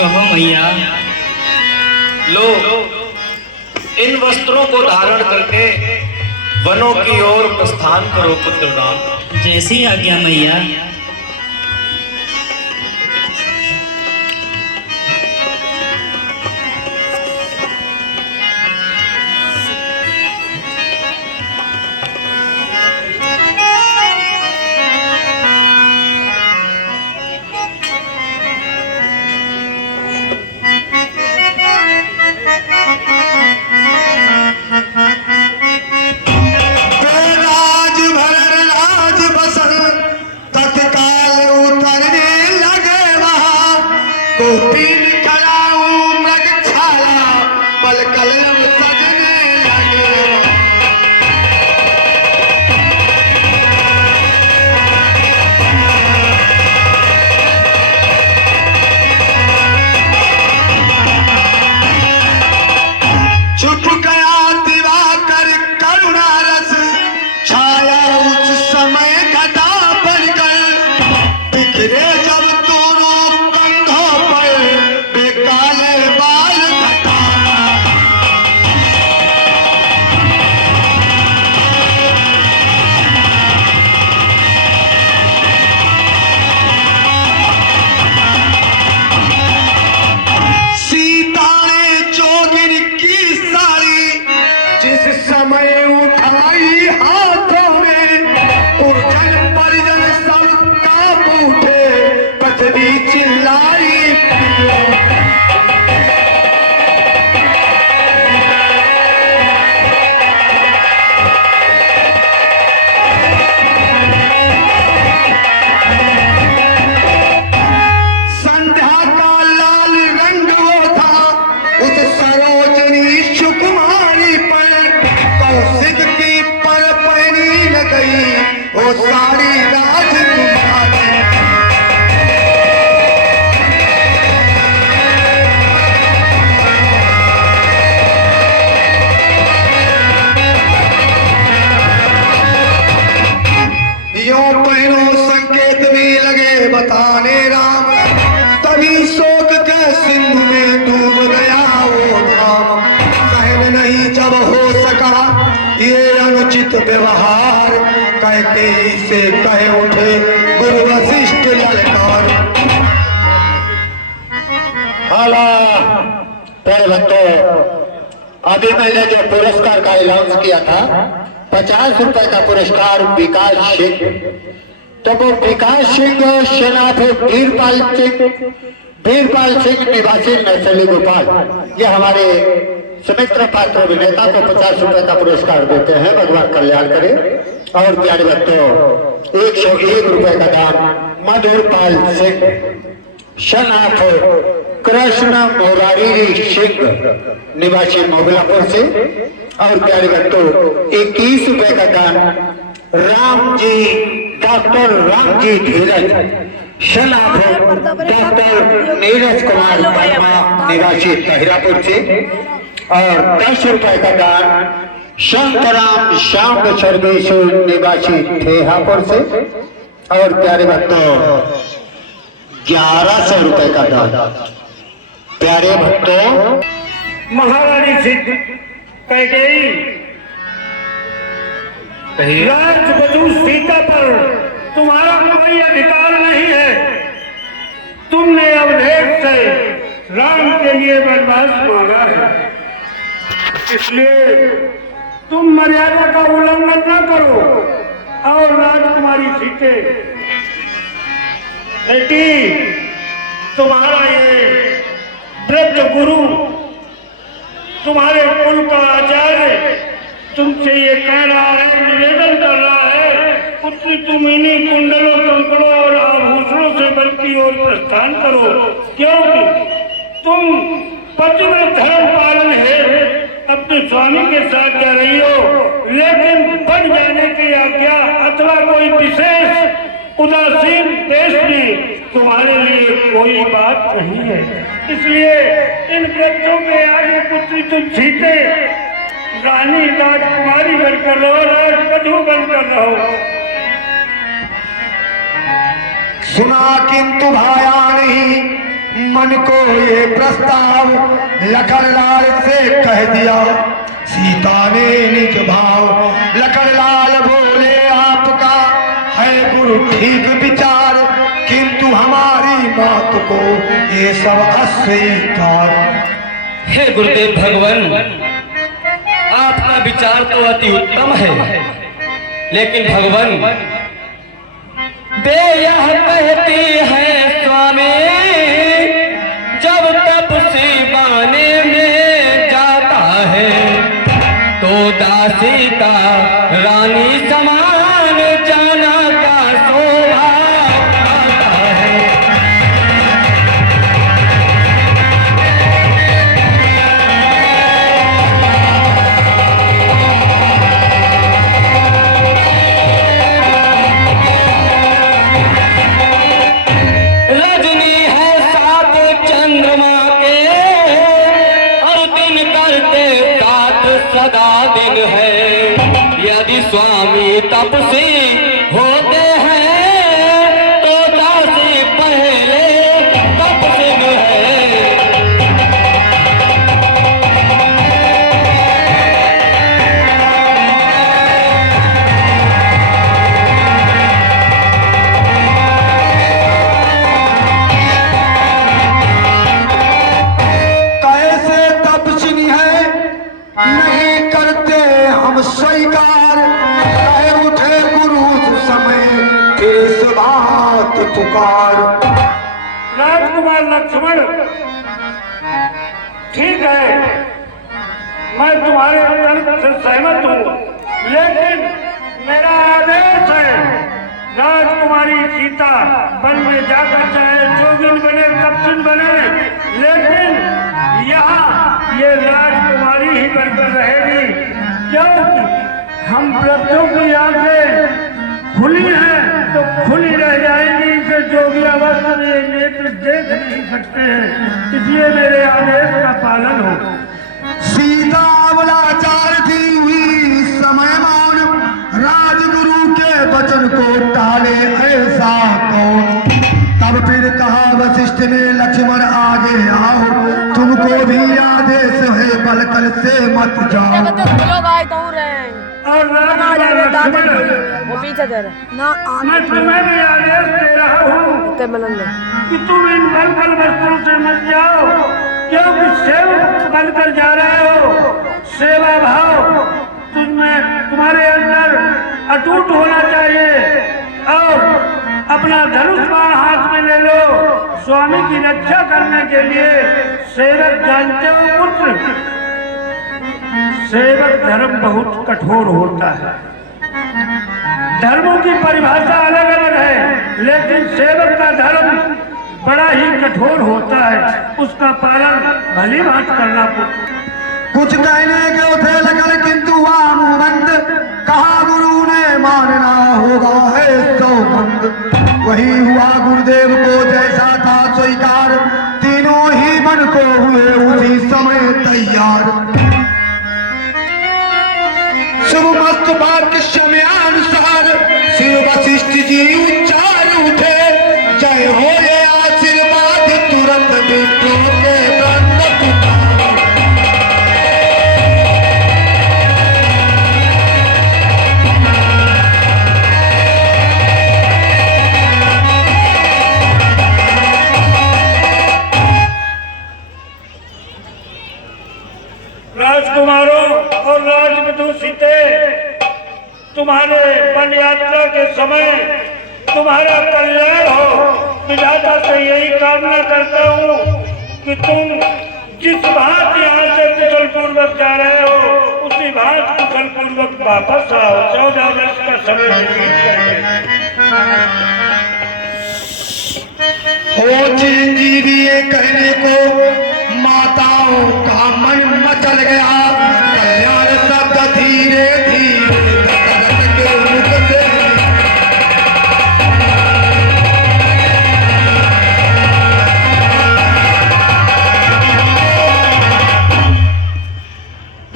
कहो मैया। लो इन वस्त्रों को धारण करके वनों की ओर प्रस्थान करो पुत्र राम। जैसी आज्ञा मैया। बताने राम, तभी शोक के सिंधु में डूब गया वो राम। सहन नहीं जब हो सका ये अनुचित व्यवहार, कह के से कह उठे गुरु वशिष्ठ ललकार। हाला प्यारे भक्तों, अभी मैंने जो पुरस्कार का अनाउंस किया था 50 रुपए का पुरस्कार विकास सिंह, तो वो विकास सिंह सेनाथ वीरपाल सिंह निवासी नरसली गोपाल, ये हमारे सुमित्र पात्र अभिनेता को 50 रुपए का पुरस्कार देते हैं। भगवान कल्याण करे। और प्यारे बच्चों 101 रुपए का दान मधुरपाल सिंह सेनाथ कृष्ण मुरारी सिंह निवासी मोगलापुर से। और प्यारे बच्चों 21 रुपए का दान राम जी डॉक्टर रामजी धीरज शनाथ डॉक्टर नीरज कुमार वर्मा निवासी तहिरापुर से। और 10 रुपए का दान शंकराम श्याम सर्वेश्वर निवासी ठेहापुर से। और प्यारे भक्तों 1100 रुपए का दान प्यारे भक्तों महारानी सिद्ध कैकेयी राजवधू सीता पर तुम्हारा कोई अधिकार नहीं है। तुमने अवधेश से राम के लिए वनवास मांगा है, इसलिए तुम मर्यादा का उल्लंघन न करो। और राजकुमारी सीते बेटी, तुम्हारा ये वृद्ध गुरु, तुम्हारे कुल का आचार्य तुमसे ये कह रहा है, निवेदन कर रहा है, पुत्री तुम इन्हीं कुंडलों कंकड़ों और आभूषणों से वन की ओर प्रस्थान करो, क्योंकि तुम पति में धर्म पालन है अपने स्वामी के साथ जा रही हो, लेकिन बन जाने की आज्ञा अथवा कोई विशेष उदासीन देश में तुम्हारे लिए कोई बात नहीं है। इसलिए इन वृक्षों के आगे पुत्री तुम सीते रानी राजकुमारी बनकर रहो, राजवधू बनकर रहो। सुना किंतु भाया नहीं, मन को ये प्रस्ताव लखनलाल से कह दिया। सीता ने निज भाव लखनलाल बोले आपका है गुरु ठीक विचार, किंतु हमारी बात को ये सब अस्वीकार। हे गुरुदेव भगवान, आपका विचार तो अति उत्तम है, लेकिन भगवान वे यह कहती है स्वामी, जब तपसी बाने में जाता है तो दासी का रानी समान जाना का शोभा आता है। रजनी है सात चंद्रमा के और दिन करते सात सदा दिन है। यदि स्वामी तपसी होते हैं तो दासी पहले तपस्विन है। कैसे तपस्वी है नहीं करते हम स्वीकार, कहे उठे गुरु उस समय फिर इस बात पुकार। राजकुमार लक्ष्मण, ठीक है, मैं तुम्हारे तर्क से सहमत हूँ, लेकिन मेरा आदेश है राजकुमारी सीता वन में जाकर चाहे जोगिन बने तपस्विन बने, लेकिन यहाँ ये राजकुमारी ही बनकर रहेगी, क्योंकि हम व्रतों की आंखें खुली हैं तो खुली रह जाएंगी कि जोगी अवस्था में ये नेत्र देख नहीं सकते हैं, इसलिए मेरे आदेश का पालन हो। सीता अवलाचार थी हुई समय मौन, राजगुरु के वचन को टाले ऐसा कौन। तब फिर कहा वशिष्ठ ने लक्ष्मण आगे आओ, तुमको भी आदेश है बलकल से मत जाओ। और लक्ष्मण, वो पीछे तेरे ना मैं तुम्हें भी आदेश दे रहा हूँ कि तुम इन बलकल वस्तुओं से मत जाओ, क्योंकि सेवक बनकर जा रहे हो। सेवा भाव तुम्हारे अंदर अटूट होना चाहिए और अपना धनुष बाण हाथ में ले लो। स्वामी की रक्षा करने के लिए सेवक जानते हो पुत्र, सेवक धर्म बहुत कठोर होता है। धर्मों की परिभाषा अलग अलग है, लेकिन सेवक का धर्म बड़ा ही कठोर होता है, उसका पालन भली भांति करना पड़ता। कुछ कहने के थे लगन किंतु हुआ मुंह बंद, कहा गुरु ने मानना होगा है सौगंध। वही हुआ गुरुदेव को जैसा था स्वीकार, तीनों ही मन को हुए उसी समय तैयार। शुभ मस्त वाक्य समयानुसार शिव वशिष्ठ जी उच्चार उठे, जय हो ये आशीर्वाद तुरंत विष्णु के दंड पुकार। राजकुमारों और राजविदूषिते, तुम्हारे वन यात्रा के समय तुम्हारा कल्याण हो, विधाता से यही कामना करता हूँ कि तुम जिस भांति यहाँ से कुशल पूर्वक जा रहे हो उसी भांति कुशल पूर्वक वापस आओ। 14 वर्ष का समय व्यतीत करके। हो चिरंजीवी ये कहने को माताओं का मन मचल गया, कल्याण शब्द धीरे धीरे दशरथ के मुख से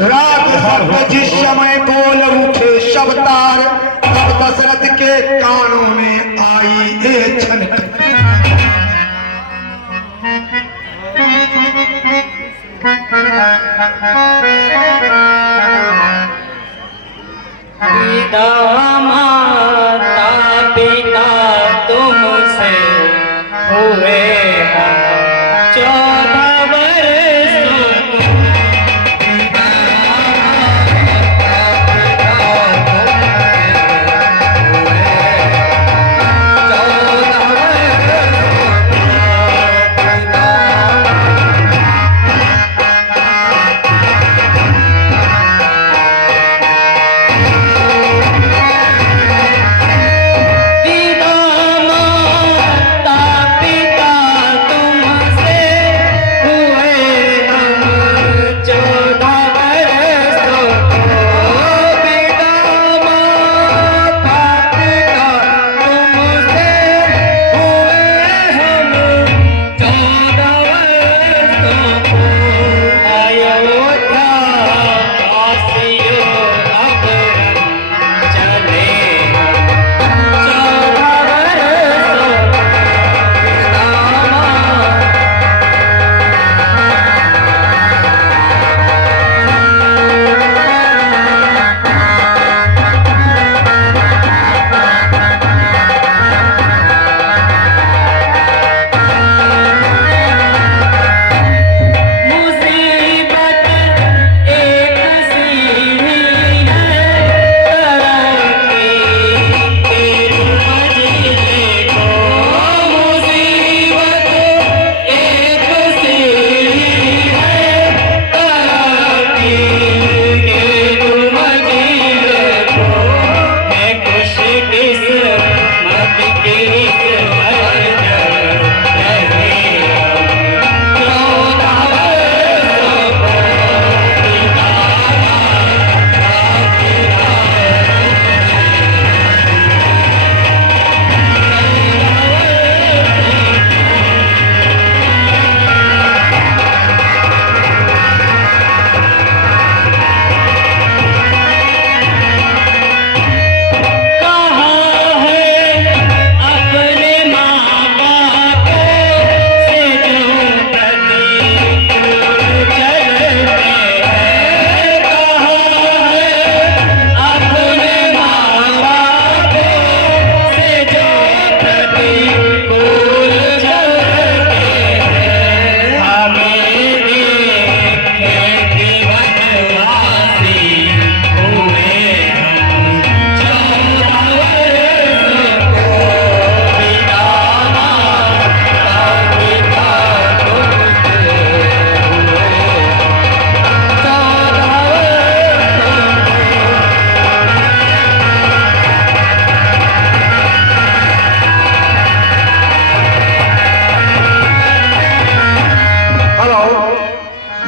राग सर्व जिस समय बोल उठे शब्दार, तब दशरथ के कानों में आई ये छनक। पिता माता पिता तुमसे हुए हम 14 वर्षों को। पिता माता पिता तुमसे हुए 14 वर्षों को। पिता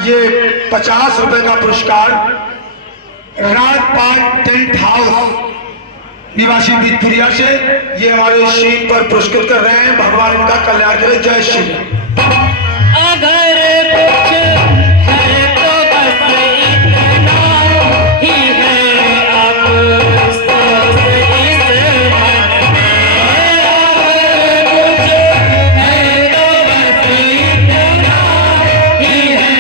ये 50 रुपए का पुरस्कार राजपाट टेंट हाउस निवासी बिजपुरिया से ये हमारे शीन पर पुरस्कृत कर रहे हैं। भगवान इनका कल्याण करे। जय श्री राम। अगर कुछ है तो बस इतना ही है अफसोस इस मन में। अगर कुछ है तो बस इतना ही है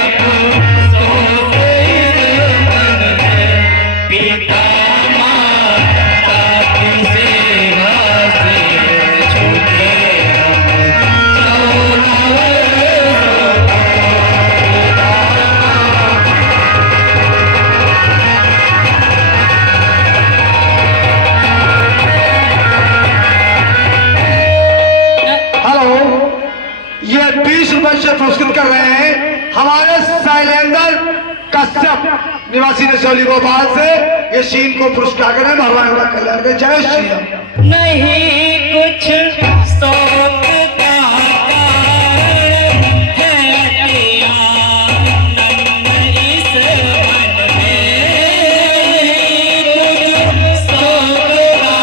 अफसोस इस मन में। पिता माता की सेवा से छूटे हम 14 हेलो, ये 20 रुपए से पुरस्कृत कर रहे हैं हमारे शैलेंद्र कश्यप निवासी नसौली भोपाल से। ये शीन को पुरस्कार कर रहे हैं। भगवान का कल्याण करे। जय श्री राम। नहीं कुछ शौक का कारण है अज्ञान इस मन में। कुछ शौक का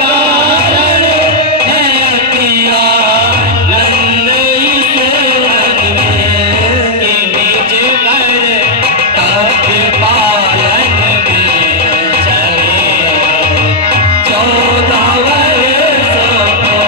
कारण है अज्ञान इस मन में। कि निज घर तक पालन में चले 14 वर्षों को।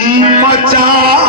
पचास